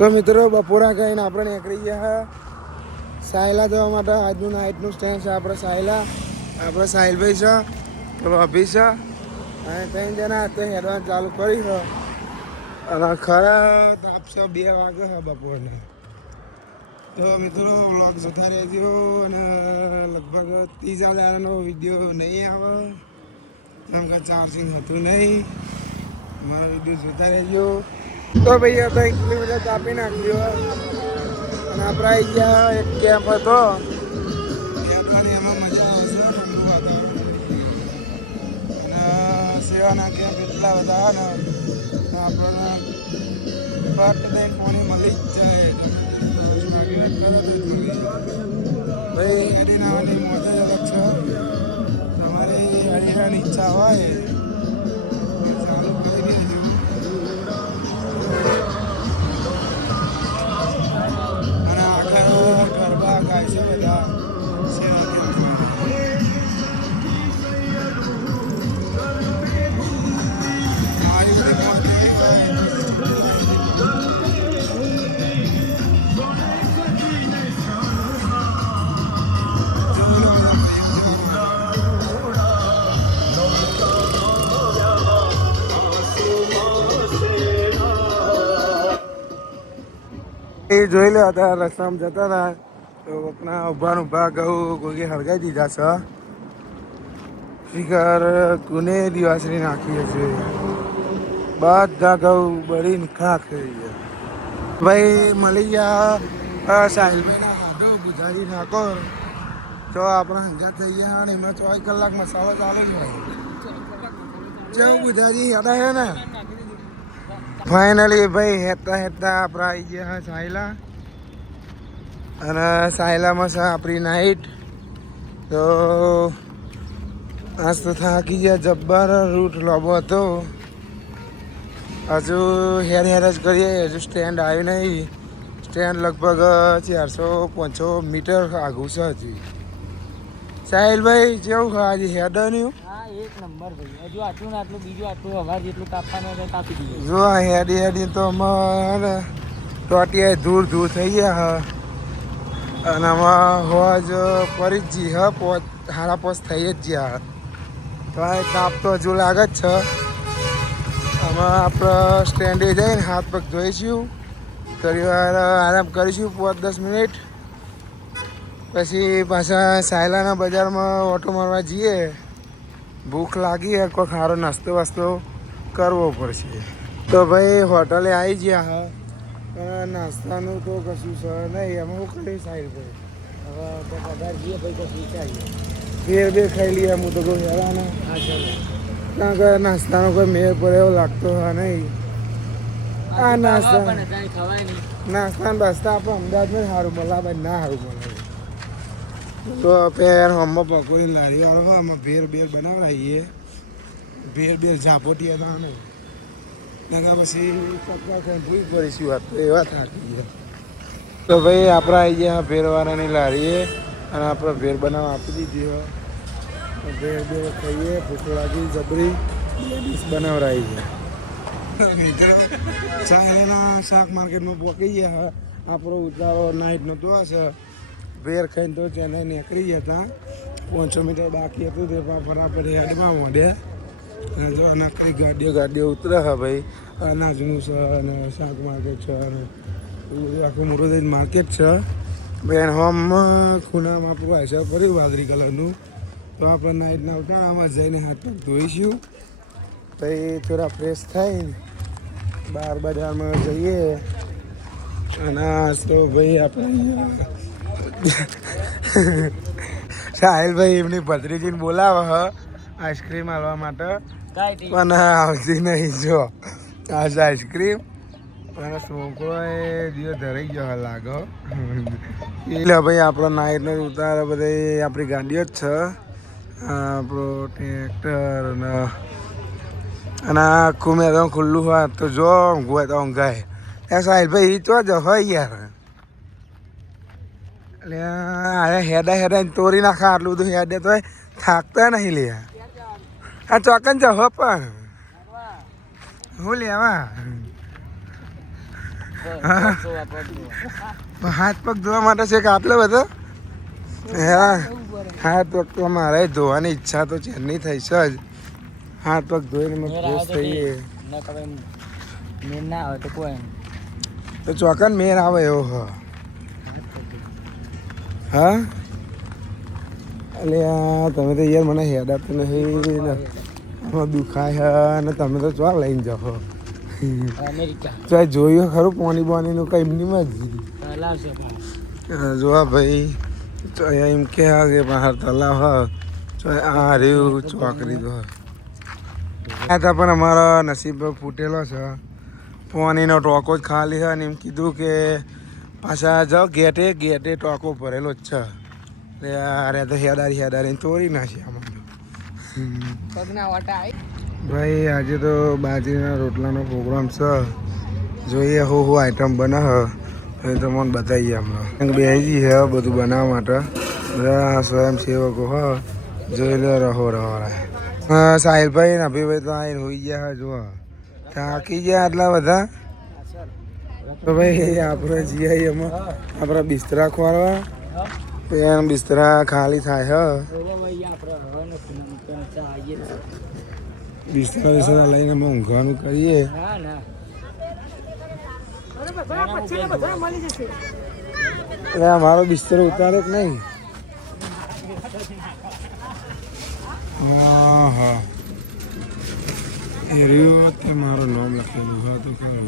તો મિત્રો બપોરા કહીને આપણે નીકળી ગયા સાયલા જવા માટે. આજનું નાઇટનું સ્ટેન્ડ છે આપણે સાયલા. આપણે સાહિલભાઈ છે, પેલો અભી છે અને ત્રણ જણા અત્યારે એડવાન્સ ચાલુ કરી છે. અને ખરા તાપ છે 2 વાગે છે બપોરને. તો મિત્રો વ્લોગ જોતા રહેજો અને લગભગ 30,000નો વિડીયો નહીં આવે કેમ કે ચાર્જિંગ હતું નહીં. મારો વિડીયો જોતા રહેજો. તો ભાઈ 3 કિલોમીટર કાપી નાખ્યો અને આપણે આવી ગયા એક કેમ્પ હતો. એમાં મજા આવશે, ઠંડુ વાતાવરણ અને સેવાના કેમ્પ એટલા બધા ને આપણને ફટ દઈને પાણી મળી જ જાય. ભાઈ ગાડી નાવાની મોજ જ અલગ છે. તમારી હરિયાની ઈચ્છા હોય ચાલુ કરી દેજો. અને આખા ગરબા ગાય છે બધા સેવા કેમ્પમાં. એ જોઈ લો હતા રસ્તામાં જતા હતા તો કોકના ઉભા ઘઉં કોઈ હળગાઈ દીધા છે. શિખર કોને દિવાસરી નાખી હશે. બધા ઘઉં બળીને ખાખ થઈ ગયા. ભાઈ મળી ગયા સાહિલભાઈના હાડો બુધારી ઠાકોર. તો આપણે હંગા થઈ ગયા અને એમાં 24 કલાક મસાલો ચાલુ જ હોય. ચૌ બુધારી યાદ આવ્યો ને. ફાઇનલી ભાઈ હેતા આપણે આવી ગયા સાયલા અને સાયલામાં છે આપણી નાઇટ. તો આજ તો થાકી ગયા જબ્બર. રૂટ લાંબો હતો. હજુ હેર જ કરીએ. હજુ સ્ટેન્ડ આવ્યું નહીં. સ્ટેન્ડ લગભગ 400-500 મીટર આગું છે હજી. સાહિલભાઈ કેવું આજે હેડનું? એક નંબર ભાઈ. હજુ આટલું ને આટલું બીજું આટલું હવાર જેટલું કાપવાનું કાપી દીધું. જો આ હેડી તો અમારે ટોટિયા દૂર થઈ ગયા હ. અને આમાં હોજ પરી જ જી હ 4:30 થઈ જ ગયા. તો આ તાપ તો હજુ લાગે જ છે. આમાં આપણે સ્ટેન્ડે જઈને હાથ પગ ધોઈશું. થોડી વાર આરામ કરીશું 5-10 મિનિટ. પછી પાછા સાયલાના બજારમાં ઓટો મારવા જઈએ. ભૂખ લાગી હોય કોઈ સારો નાસ્તો વાસ્તો કરવો પડશે. તો ભાઈ હોટલે આવી ગયા હા. નાસ્તાનું તો કશું છે નહીં. એમાં શું કર્યું સાહિલભાઈ? હવે તો પગાર જઈએ ભાઈ કશું ચાલીએ. બે ખાઈ લઈએ. હું તો કોઈ હેરાના કારણ કે નાસ્તાનો કોઈ મેળ પડે એવો લાગતો હા નહીં. આ નાસ્તા બાસ્તા આપણે અમદાવાદમાં સારું મળે. ભાઈ ના સારું મળે. તો પેર હમણાં પકોડી લારી વાળો હોય આમાં ભેર બનાવડાવીએ. ભેર ઝાપોટી હતા ને પછી ચકવા ખાઈને ભૂઈ પડીશું. વાત તો એવા થાકી ગયા. તો ભાઈ આપણે આવી ગયા ભેરવાળાની લારીએ અને આપણે ભેર બનાવવા આપી દીધી હોય. ભેર ખાઈએ. ભૂખ લાગી જબરી. ડીશ બનાવડાવી છે. મિત્રો ચાયના શાક માર્કેટમાં પહોંચી ગયા. આપણો ઉતારો નાઇટનો તો હશે. ભેર ખાઈને તો ચેન્નાઈ નીકળી ગયા હતા. 500 મીટર બાકી હતું તે ફટાફટ હેડમાં મોઢે. અને જો નકરી ગાડીઓ ઉતરે હા ભાઈ. અનાજનું છે અને શાક માર્કેટ છે અને આખું મોટું માર્કેટ છે. બેન હોમ ખૂણામાં આપણું આશા પડ્યું વાદળી કલરનું. તો આપણે નાઇટના ઉતારામાં જઈને હાથ પગ ધોઈશું. પછી થોડા ફ્રેશ થઈને બહાર બજારમાં જઈએ. અને તો ભાઈ આપણે સાહિલભાઈ એમની ભત્રીજીને બોલાવે હ આઈસ્ક્રીમ આવવા માટે પણ આવતી નહીં. જો આ આઈસ્ક્રીમ અને છોકરો એ દિવસ ધરાઈ ગયો લાગો. એટલે ભાઈ આપણો નાઇટનો ઉતાર બધી આપણી ગાડીઓ જ છે. આપણો ટ્રેક્ટર અને આખું મેદાન ખુલ્લું હોય તો જો ઊંઘું તો ઊંઘાય. ત્યાં સાહિલભાઈ તો જ હોય યાર. એટલે હેડા તોડી નાખા. આટલું બધું હેડે તો થાકતા નહીં લે. આ ચોકન જ હો પણ હું લેવા હાથ પગ ધોવા માટે છે કે આટલો બધો હા હાથ પગ તો મારે ધોવાની ઈચ્છા તો ચેન્નઈ થઈ છે જ હાથ પગ ધોઈને અમે ફ્રેશ થઈએ ના આવે તો કોઈ તો ચોકન મેર આવે એવો હા એટલે તમે તો યાર મને હેડ આપતું નહીં ને આમાં દુખાય છે ને તમે તો ચો લઈને જાઓ અમેરિકા તો જોયું ખરું પાણી બાણીનું કઈ એમની જ લાવશે જોવા ભાઈ તો એમ કે બહાર તલાવ હ તો આ રહ્યું ચોકરી તો હતા પણ અમારા નસીબ ફૂટેલો છે પાણીનો ટોકો જ ખાલી છે ને એમ કીધું કે પાછા જાઓ ગેટે ટોકો ભરેલો જ છે એટલે અરે તો હેડારી તોડી નાખી આમાં પગના વાટા આવી ભાઈ આજે તો બાજરીના રોટલાનો પ્રોગ્રામ છે જોઈએ હું આઈટમ બનાવે એ તો મને બતાવીએ હમણાં બેસી છે બધું બનાવવા માટે બધા સ્વયંસેવકો હ જોઈ લો રહો સાહિલભાઈ ને અભિભાઈ તો આવીને હોઈ ગયા હે જો થાકી ગયા આટલા બધા તો ભાઈ આપણે જઈએ એમાં આપણા બિસ્તરા ખોરવા એમ બિસ્તરા ખાલી થાય બિસ્તરા બિસ્તરા લઈને અમે ઊંઘવાનું કરીએ એટલે અમારો બિસ્તરો ઉતારે કે નહીં હા એ રહ્યું તે મારું નામ લખેલું હતું ખરું